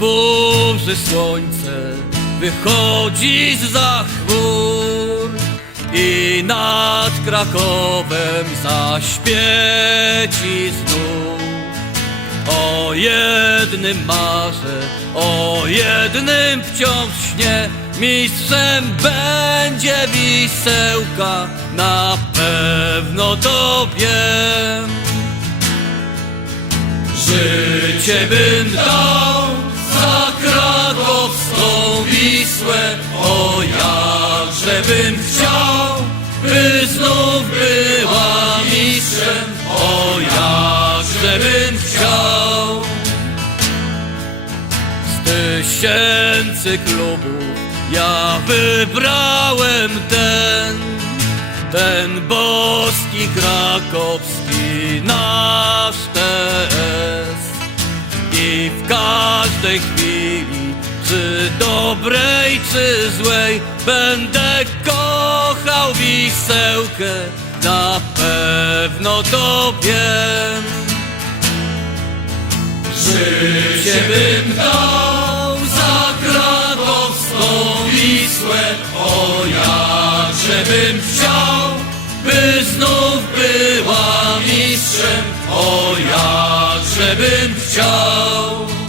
burzy słońce wychodzi za chmur i nad Krakowem zaświeci znów. O jednym marzę, o jednym wciąż śnie Mistrzem będzie wisełka, na pewno to wiem Życie bym dał jakże bym chciał, by znów była mistrzem. O jakże bym chciał. Z tysięcy klubów ja wybrałem ten ten boski krakowski nasz test I w każdej chwili, czy dobrej, czy złej Będę kochał wisełkę, na pewno to wiem. Życie bym dał za krakowską Wisłę O jakże bym chciał, by znów była mistrzem O jakże bym chciał